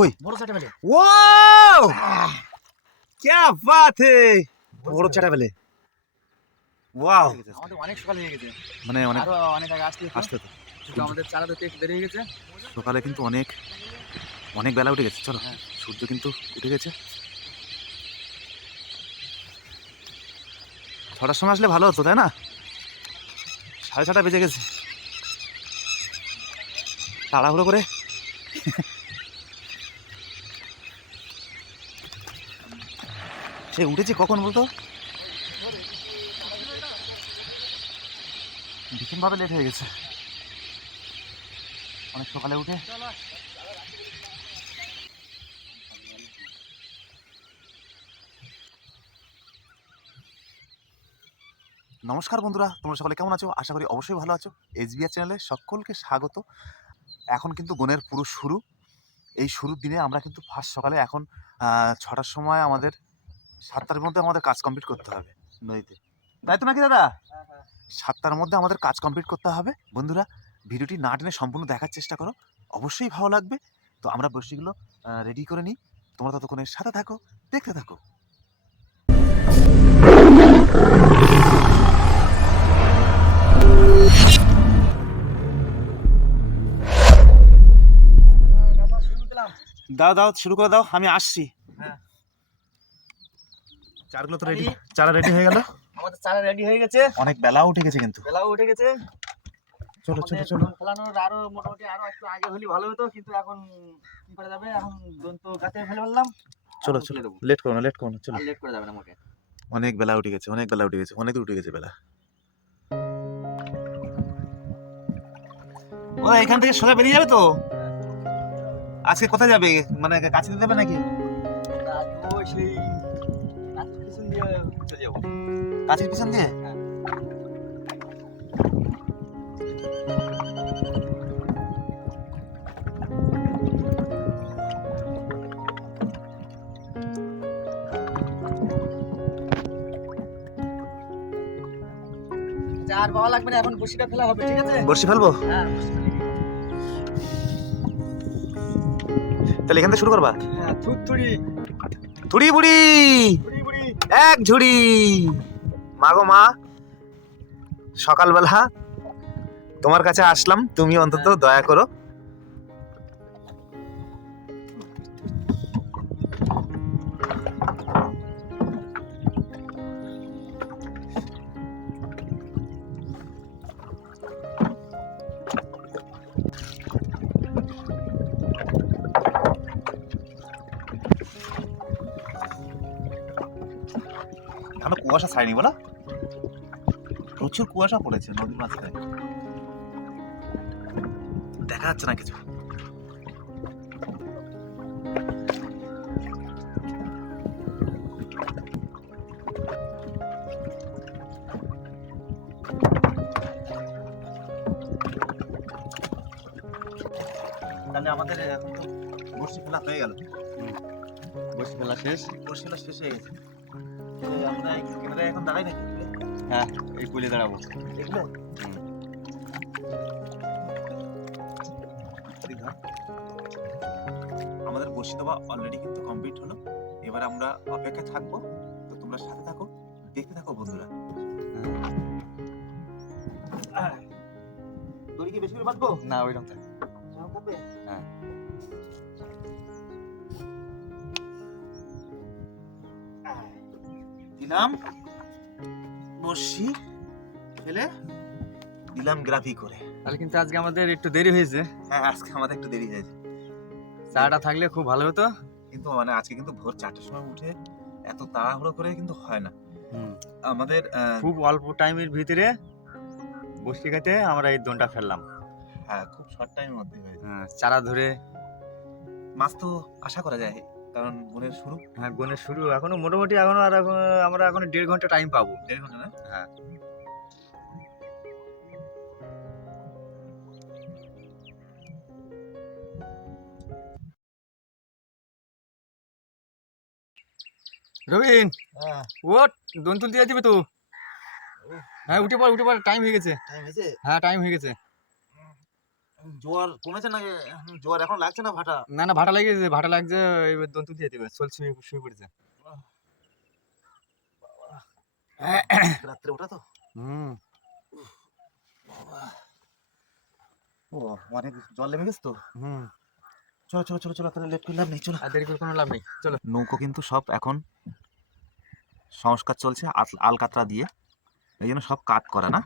কই বড় চাটা বেলে। ওয়াও क्या बात है বড় চাটা বেলে ওয়াও আমাদের অনেক সকাল হয়ে গেছে, মানে অনেক আরো অনেক আগে আসতে আসতে তো কিন্তু আমাদের চারা ধরতে একটু দেরি হয়ে গেছে। সকালে কিন্তু অনেক অনেক বেলা উঠে গেছে। চলো হ্যাঁ। সূর্য কিন্তু উঠে গেছে। 6টার সময় আসলে ভালো হতো তাই না? 6:30 বেজে গেছে। তাড়াহুড়ো করে সে উঠেছি কখন বলতো? ভীষণভাবে লেট হয়ে গেছে অনেক সকালে উঠে। নমস্কার বন্ধুরা, তোমরা সকলে কেমন আছো? আশা করি অবশ্যই ভালো আছো। SBR চ্যানেলে সকলকে স্বাগত। এখন কিন্তু গনের পুরো শুরু। এই শুরুর দিনে আমরা কিন্তু ফার্স্ট সকালে এখন 6টার সময় আমাদের 7টার মধ্যে আমাদের কাজ কমপ্লিট করতে হবে নদীতে, তাই তো নাকি দাদা? 7টার মধ্যে আমাদের কাজ কমপ্লিট করতে হবে। বন্ধুরা ভিডিওটি না টেনে সম্পূর্ণ দেখার চেষ্টা করো, অবশ্যই ভালো লাগবে। তো আমরা বসিগুলো রেডি করে নিই, তোমরা ততক্ষণে সাথে থাকো, দেখতে থাকো। দাও দাও শুরু করে দাও, আমি আসছি। হ্যাঁ। চারগুলো তো রেডি, চারা রেডি হয়ে গেল। আমাদের চারা রেডি হয়ে গেছে, অনেক বেলা উঠে গেছে কিন্তু। বেলাও উঠে গেছে। চলো চলো আমাদের চলো। ড্রোন ফেলানোর আরো মোটামুটি আরো একটু আগে হলে ভালো হতো, কিন্তু এখন কি করা যাবে, এখন ড্রোন তো গাছে ফেলে ফেললাম। চলো চলো, লেট করো না, লেট করো না, চলো। আর লেট করা যাবে না মোটে। অনেক বেলা উঠে গেছে, অনেক বেলা উঠে গেছে, অনেক দূর উঠে গেছে বেলা। ও এখান থেকে সোজা বেরিয়ে যাবে তো? আজকে কোথায় যাবে? মানে কাছে দিতে হবে নাকি? তো সেই গাছের পিছন দিয়ে চলে যাবো। কাছের পিছন দিয়ে? হ্যাঁ। আর ভালো লাগবে না, এখন বসিটা ফেলা হবে, ঠিক আছে? বর্ষি ফেলবো? হ্যাঁ, বসি ফেলে দিই। তাহলে এখান থেকে শুরু করবা? হ্যাঁ, থুড়ি থুড়ি বুড়ি থুড়ি বুড়ি। এক ঝুড়ি। মা গো মা, সকালবেলা তোমার কাছে আসলাম, তুমি অন্তত দয়া করো। এখনো কুয়াশা ছাড়েনি বলো? প্রচুর কুয়াশা পড়েছে নদীর মাঝখানে, দেখা যাচ্ছে না কিছু। তাহলে আমাদের এখন তো বর্ষি ফেলা হয়ে গেল। বসি ফেলা শেষ। বর্ষি ফেলা শেষ হয়ে গেছে। আমরা ক্যামেরায় এখন দাঁড়াই নাকি? হ্যাঁ, এই কুলে দাঁড়াবো। দেখলে? আমাদের বসি দেওয়া অলরেডি কিন্তু কমপ্লিট হলো। এবার আমরা অপেক্ষা থাকবো, তো তোমরা সাথে থাকো, দেখতে থাকো বন্ধুরা। দড়ি কি বেশি করে বাঁধবো? না, ওইরকম থাকে। হ্যাঁ। দিলাম বসি ফেলে দিলাম গ্রাফি করে। তাহলে কিন্তু আজকে আমাদের একটু দেরি হয়েছে। হ্যাঁ, আজকে আমাদের একটু দেরি হয়েছে, চাটা থাকলে খুব ভালো হতো। কিন্তু মানে আজকে কিন্তু ভোর 4টার সময় উঠে এত তাড়াহুড়ো করে কিন্তু হয় না আমাদের। খুব অল্প টাইমের ভিতরে বসি খাইতে আমরা এই দোনটা ফেললাম। হ্যাঁ, খুব শর্ট টাইমের মধ্যে হয়েছে। চারা ধরে মাছ তো আশা করা যায়, কারণ বোনের শুরু। হ্যাঁ, গনের শুরু এখনো মোটামুটি এখনো আর আমরা এখনো 1.5 ঘন্টা টাইম পাবো। 1.5 ঘন্টা না? হ্যাঁ। রবিন, ওট দোন তুলতে যাচ্ছিবে তো? হ্যাঁ, উঠে পড় টাইম হয়ে গেছে। টাইম হয়েছে? হ্যাঁ, টাইম হয়ে গেছে। জোয়ার কমেছে নাকি? জোয়ার এখন লাগছে না ভাটা? না না, ভাটা লাগছে, ভাটা লাগছে। এবার দন্তু দিয়ে দেবে, চল শুয়ে শুয়ে পড়েছে। রাত্রে ওঠা তো। হুম। ও অনেক জল নেমে গেছে তো। হুম। চলো চলো চলো চলো, তাহলে লেট করে লাভ নেই, চলো। আর দেরি করে কোনো লাভ নেই, চলো। নৌকো কিন্তু সব এখন সংস্কার চলছে আলকাতরা দিয়ে, এই জন্য সব কাট করা না,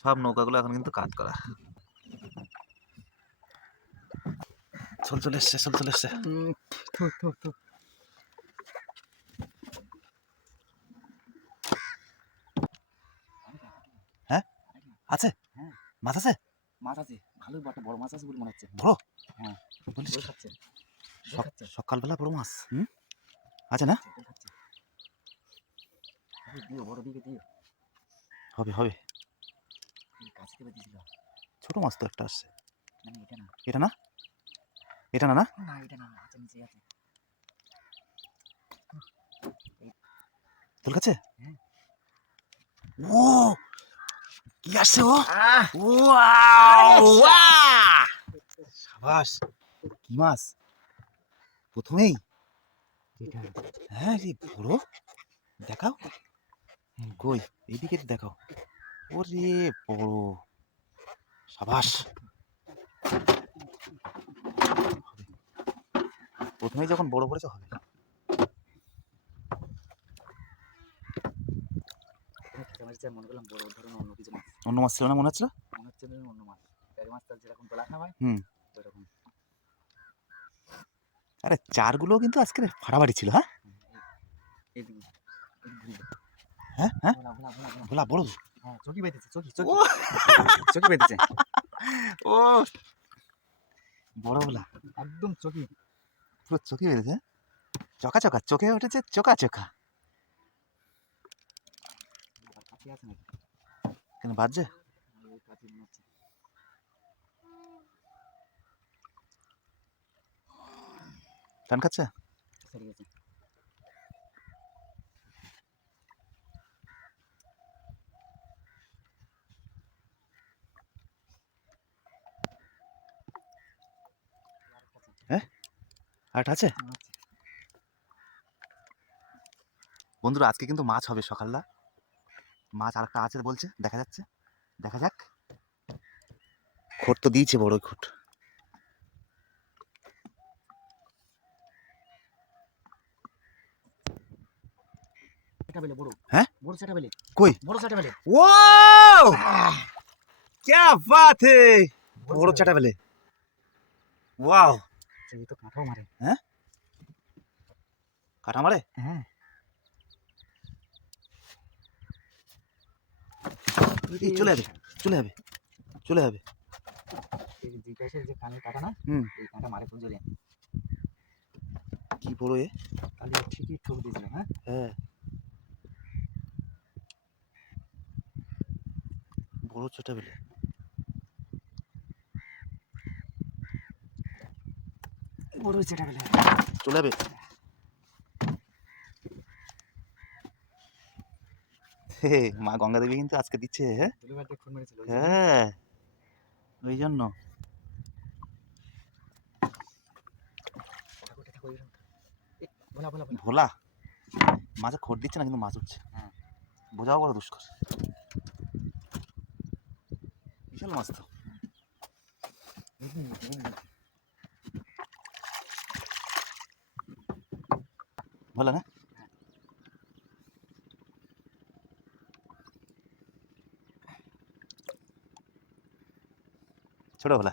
সব নৌকাগুলো এখন কিন্তু কাট করা। চল চলে এসছে, চল চলে এসছে। থু, থু, থু। হ্যাঁ আছে, হ্যাঁ মাছ আছে, মাছ আছে, ভালোই একটা বড় মাছ আছে বলে মনে হচ্ছে। বড়? হ্যাঁ, বলিস দোল কি? খাচ্ছে, দোল সক- খাচ্ছে, সকালবেলা বড় মাছ আছে না? দোল খাচ্ছে। দিও বড় দিকে দিও। হবে হবে, কাছে দেবে দিয়েছিল। ছোট মাছ তো একটা আসছে। মানে এটা না, এটা না, এটা না, না না এটা না, আচ্ছা নিচে আছে। তোর কাছে? হ্যাঁ। ও কি আসছে ও, আহ, ওয়াও ওয়াও, সাবাস, কি মাছ প্রথমেই? এটা হ্যাঁ রে বড়, দেখাও কই, এইদিকে দেখাও। ওরে বড়, সাবাস, প্রথমেই যখন বড় পড়েছে হবে। খেতে মাছ মনে করলাম বড় ধরনের অন্য কিছু মাছ, অন্য মাছ ছিল না মনে হচ্ছে? মনে হচ্ছে অন্য মাছ। প্যারি মাছ তার যেরকম তোলা খাওয়ায় হুম। ওইরকম। আরে চারগুলো কিন্তু আজকে ফাড়াবাড়ি ছিল। হ্যাঁ এইদিকে হ্যাঁ হ্যাঁ, ভোলা ভোলা ভোলা ভোলা। ভোলা বড়। হ্যাঁ চকি বেঁধেছে, চকি ও চকি চকি বেঁধেছে, ও বড় ভোলা, একদম চকি। পুরো চোখে বেঁধেছে, চকা চকা চোখে উঠেছে, চোকা চোকা। কাছে আছে নাকি? কেন বাজছে? ওই কাছে মনে হচ্ছে। টান খাচ্ছে? সরে গেছে। হ্যাঁ আর একটা আছে। মনে হচ্ছে। বন্ধুরা আজকে কিন্তু মাছ হবে সকালবেলা, মাছ আর একটা আছে বলছে, দেখা যাচ্ছে, দেখা যাক। খোট তো দিয়েছে, বড় খোট। সেটা বেলে বড়, হ্যাঁ বড় সেটা বেলে, কই? বড় সেটা বেলে। ওয়াও क्या बात है, বড় চাটা বেলে, ওয়াও। এই তো কাঁটাও মারে। হ্যাঁ কাটা মারে। হ্যাঁ এই চলে যাবে, চলে যাবে, চলে যাবে। এই যে দুই পাশের যে কানের কাটা না, হুম, এই কাঁটা মারে খুব জোরে। কি বড় এ। তাহলে ঠিকই ঠুক দিয়েছিল। হ্যাঁ হ্যাঁ বড় চাটা বেলে, বড় সেটা বেলে। চলে যাবে। হে মা গঙ্গা দেবী কিন্তু আজকে দিচ্ছে। হ্যাঁ দুলিবারতে খুন মেরেছিল। হ্যাঁ ওই জন্য। ঠাকুর ঠাকুর ভোলা ভোলা ভোলা। ভোলা মাছে খোট দিচ্ছে না, কিন্তু মাছ উঠছে। হ্যাঁ বোঝাও বড় দুষ্কর, বিশাল মাছ তো। ভোলা না, ছোট ভোলা।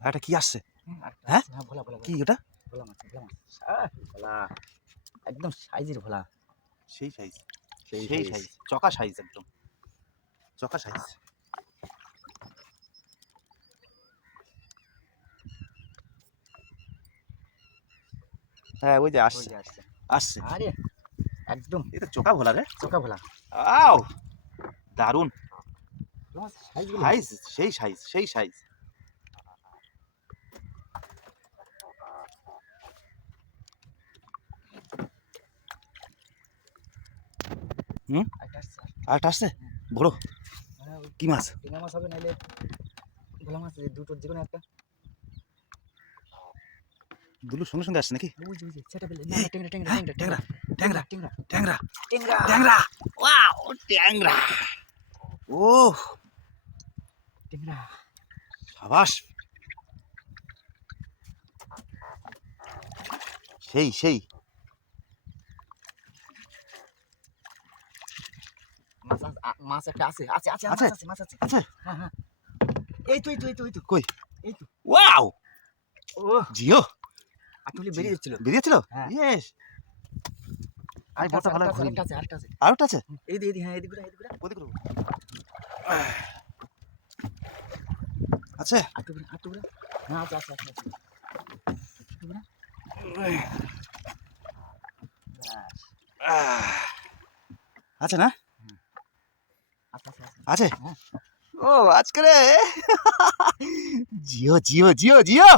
আর এটা কি আসছে? হ্যাঁ হ্যাঁ ভোলা ভোলা কি ওটা? ভোলা মাছ, ভোলা মাছ। ভোলা একদম সাইজের ভোলা। সেই সাইজ, সেই সেই size। সাইজ, চকা সাইজ, একদম চকা সাইজ। হ্যাঁ ওই যে ওই আসছে, যে আসছে। আসছে। আরে একদম এটা চোকা ভোলা রে। চোকা ভোলা। আও দারুন সাইজ সাইজ, সেই সাইজ, সেই সাইজ। হুম একটা আসছে। আর একটা আসছে। বড় হ্যাঁ, ওই কি মাছ? টেঙা মাছ হবে নাহলে ভোলা মাছ, এই দুটোর যে কোনো একটা। দুলুর সঙ্গে সঙ্গে আসছে নাকি? ওই যে সেটা পেলে না, টেংরা টেংরা হ্যাঁ, টেংরা ট্যাংরা টেংরা ট্যাংরা টেংরা ট্যাংরা। ওয়াও, ট্যাংরা। ও টেংরা। সাবাস, সেই সেই। মাছ একটা আছে আছে আছে আছে? আছে মাছ আছে। আছে? হ্যাঁ হ্যাঁ, এই তো এই তো এই তো এই তো কই? এই তো। ওয়াও, ও জিও আটুলি বেরিয়ে যাচ্ছিল। বেরিয়েছিল। হ্যাঁ। ইয়েস, আমি বলতে ভালো ঘুরি। আরেকটা আছে আরেকটা আছে। আরেকটা আছে? এই দি হ্যাঁ, এদিকে ঘুরা এদিকে ঘুরা। ওদিকে ঘুরবো। আছে? আটু ঘুরা। হ্যাঁ আছে আছে আছে আছে। আটু ঘুরা। ব্যাস। আছে না? আচ্ছা আচ্ছা আচ্ছা। আছে? হ্যাঁ। ও আজকে রে জিও জিও জিও জিও,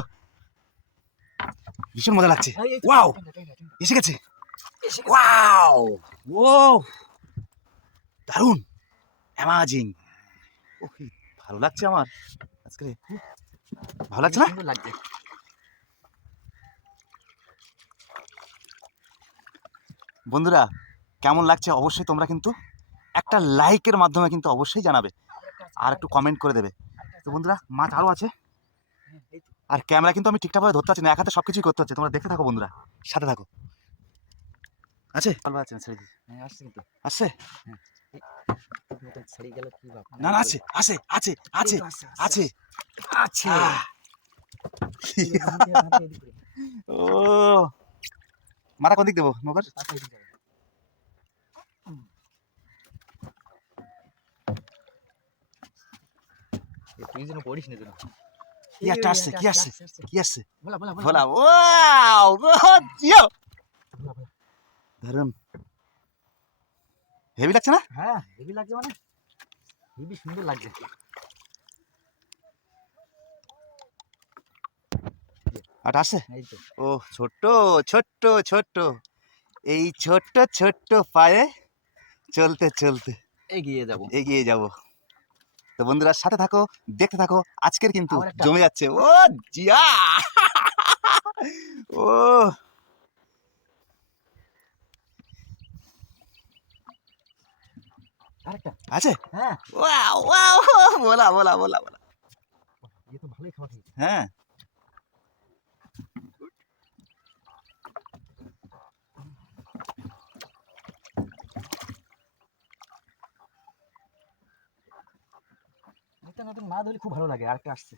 ভীষণ মজা লাগছে। এই তো, ওয়াও, টেংরা, টেংরা, টেংরা। এসে গেছে। এসে গেছে। ওয়াও, ও দারুণ, অ্যামাজিং। ও কি ভালো লাগছে আমার আজকে রে। ভালো লাগছে না? সুন্দর লাগছে। বন্ধুরা কেমন লাগছে অবশ্যই তোমরা কিন্তু একটা লাইকের মাধ্যমে কিন্তু অবশ্যই জানাবে, আর একটু কমেন্ট করে দেবে। তো বন্ধুরা মাছ আরও আছে, হ্যাঁ, এই তো। আর ক্যামেরা কিন্তু আমি ঠিকঠাকভাবে ধরতে পারছি না, এক হাতে সব কিছুই করতে হচ্ছে। তোমরা দেখতে থাকো বন্ধুরা, সাথে থাকো। আছে ভালো আছে, ছেড়ে দিই। হ্যাঁ আসছে কিন্তু। আসছে? এটা ছেড়ে গেল কি বাপ। না না, আছে আছে আছে আছে আছে আছে। আহ, ও মাথা কোন দিক দেবো নৌকার? তুই যেন পড়িস না যেন। কি একটা আসছে, কি আসছে, কি আসছে? বলা বলা ভোলা। ওয়াও, জিও, দারুণ, হেভি লাগছে না? হ্যাঁ হেভি লাগছে, মানে হেভি সুন্দর লাগছে। আর আসছে? এই তো। ও ছোট্ট ছোট্ট ছোট্ট, এই ছোট্ট ছোট্ট পায়ে চলতে চলতে এগিয়ে যাব। এগিয়ে যাব। তো বন্ধুরা সাথে থাকো, দেখতে থাকো, আজকের কিন্তু আবার একটা। জমে যাচ্ছে। ও জিয়া, ও আরেকটা। আছে? হ্যাঁ, ওয়াও ওয়াও, বলা বলা বলা বলা। ये तो ভালোই খাওয়া খেয়েছে। হ্যাঁ, একটা নতুন মাছ ধরলে খুব ভালো লাগে। আরেকটা আসছে।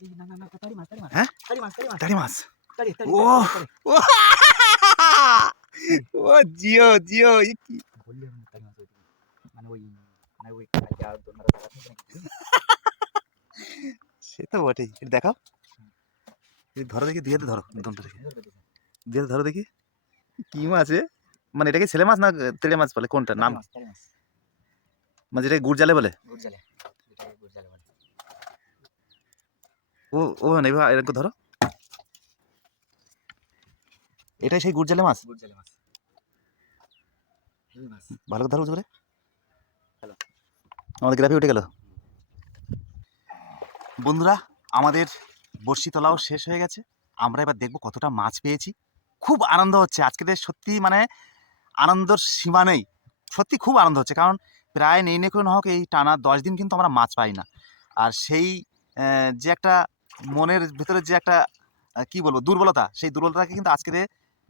এই না না না, তাড়ি মাছ তাড়ি মাছ। হ্যাঁ? তাড়ি মাছ তাড়ি মাছ দাড়ি মাছ। তাড়ি তাড়ি। ও ও ও জিও জিও, এ কি? বললি আমি তাড়ি মাছ ওইদিকে। মানে ওই কাইয়া দোনার জায়গা থেকে নাকি। সে তো বটেই, এটা দেখাও, এই ধরো দেখি, দিয়ে ধরো দমটা দেখি, দিয়ে ধরো দেখি কি মাছ এ? মানে এটাকে ছেলে মাছ না তেড়ে মাছ বলে, কোনটা নাম? তাড়ি মাছ। মানে যেটা গুড় জালে বলে? গুড় জালে। এটাকে গুড় জালে বলে। ও ও না, এবার এরকম ধরো, এটাই সেই গুড় জালে মাছ। গুড় জালে মাছ। হেভি মাছ। ভালো করে ধরো উঁচু করে। হ্যালো। আমাদের গ্রাফি উঠে গেল। বন্ধুরা আমাদের বড়শি তোলাও শেষ হয়ে গেছে, আমরা এবার দেখবো কতটা মাছ পেয়েছি। খুব আনন্দ হচ্ছে আজকে, সত্যি মানে আনন্দর সীমা নেই, সত্যি খুব আনন্দ হচ্ছে। কারণ প্রায় নেই নেই করে না হোক এই টানা 10 দিন কিন্তু আমরা মাছ পাই না। আর সেই যে একটা মনের ভেতরে যে একটা কি বলবো দুর্বলতা, সেই দুর্বলতাকে কিন্তু আজকে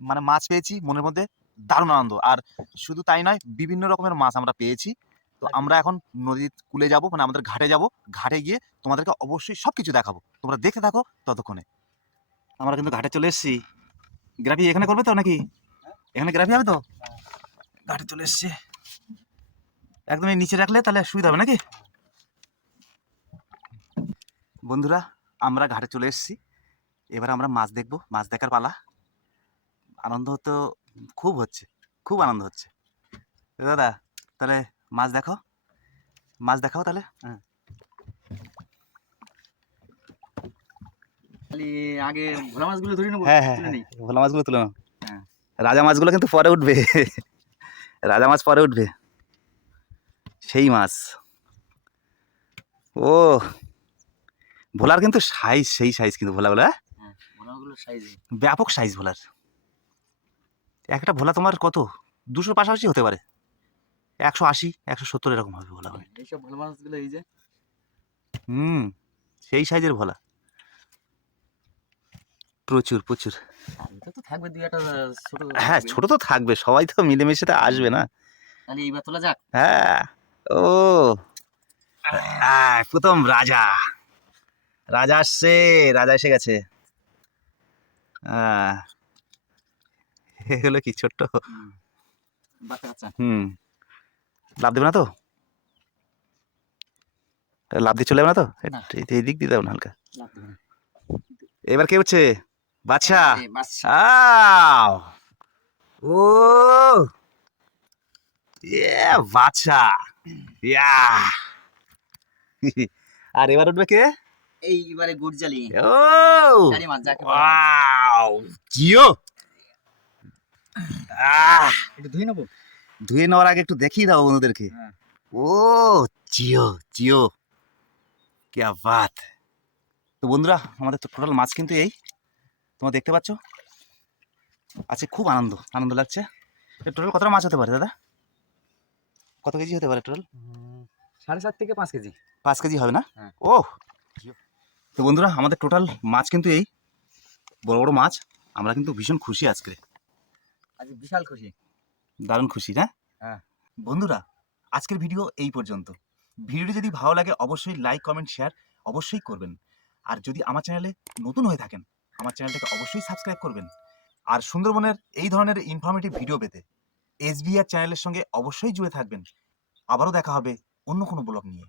মানে মাছ পেয়েছি মনের মধ্যে, দারুণ আনন্দ। আর শুধু তাই নয়, বিভিন্ন রকমের মাছ আমরা পেয়েছি। তো আমরা এখন নদীর কূলে যাব, মানে আমাদের ঘাটে যাব, ঘাটে গিয়ে তোমাদেরকে অবশ্যই সব কিছু দেখাবো, তোমরা দেখতে থাকো ততক্ষণে। আমরা কিন্তু ঘাটে চলে এসেছি। গ্রাফি এখানে করবে তো নাকি? এখানে গ্রাফি হবে তো? ঘাটে চলে এসছে, একদম এই নিচে রাখলে তাহলে সুবিধা হবে নাকি? বন্ধুরা আমরা ঘাটে চলে এসেছি, এবার আমরা মাছ দেখবো, মাছ দেখার পালা। আনন্দ তো খুব হচ্ছে, খুব আনন্দ হচ্ছে। দাদা তাহলে মাছ দেখো, মাছ দেখাও তাহলে। হ্যাঁ, খালি আগে ভোলা মাছগুলো ধরে নেবো। হ্যাঁ হ্যাঁ, তুলে নেই। ভোলা মাছগুলো তুলে নাও। হ্যাঁ। রাজা মাছগুলো কিন্তু পরে উঠবে, রাজা মাছ পরে উঠবে। সেই মাছ। ও ভোলার কিন্তু সাইজ, সেই সাইজ কিন্তু ভোলা ভোলা হ্যাঁ ভোলাগুলো সাইজ। ব্যাপক সাইজ ভোলার। একটা ভোলা তোমার কত 200 পাশাপাশি হতে পারে, 180 170 এরকম হবে ভোলা হয়। এইসব ভালো মাছগুলো এই যে সেই সাইজের ভোলা প্রচুর প্রচুর। আর এটা তো থাকবে দুই একটা ছোট হ্যাঁ থাকবে। ছোট তো থাকবে, সবাই তো মিলেমিশে তো আসবে না। তাহলে এইবার তোলা যাক। হ্যাঁ ও প্রথম রাজা, রাজা আসছে, রাজা এসে গেছে। এগুলো কি ছোট্ট? বাচ্চা বাচ্চা। লাভ দেবে না তো? লাভ দিয়ে চলে যাবে না তো? না। এই দিক দিয়ে দাও না হালকা। লাভ দেবে না। এবার কে হচ্ছে? বাচ্চা। এই বাচ্চা। আও ও বাচ্চা ইয়া। আর এবার উঠবে কে? এইবারে গুড়জালি। ও জানি মাছ যাকে বলে। ওয়াও জিও। একটু ধুই নেবো। ধুয়ে নেওয়ার আগে একটু দেখিয়ে দাও বন্ধুদেরকে। হ্যাঁ। ও জিও জিও क्या बात। তো বন্ধুরা আমাদের তো টোটাল মাছ কিন্তু এই তোমরা দেখতে পাচ্ছ। আজকে খুব আনন্দ আনন্দ লাগছে। টোটাল কতটা মাছ হতে পারে দাদা? কত কেজি হতে পারে টোটাল? 7.5 থেকে 5 কেজি। 5 কেজি হবে না? হ্যাঁ। ও তো বন্ধুরা আমাদের টোটাল মাছ কিন্তু এই বড় বড় মাছ। আমরা কিন্তু ভীষণ খুশি আজকে, আজকে বিশাল খুশি। দারুণ খুশি না? হ্যাঁ। বন্ধুরা আজকের ভিডিও এই পর্যন্ত। ভিডিওটি যদি ভালো লাগে অবশ্যই লাইক কমেন্ট শেয়ার অবশ্যই করবেন। আর যদি আমার চ্যানেলে নতুন হয়ে থাকেন আমার চ্যানেলটাকে অবশ্যই সাবস্ক্রাইব করবেন। আর সুন্দরবনের এই ধরনের ইনফরমেটিভ ভিডিও পেতে এসবিআর চ্যানেলের সঙ্গে অবশ্যই জুড়ে থাকবেন। আবারও দেখা হবে অন্য কোনো ব্লগ নিয়ে।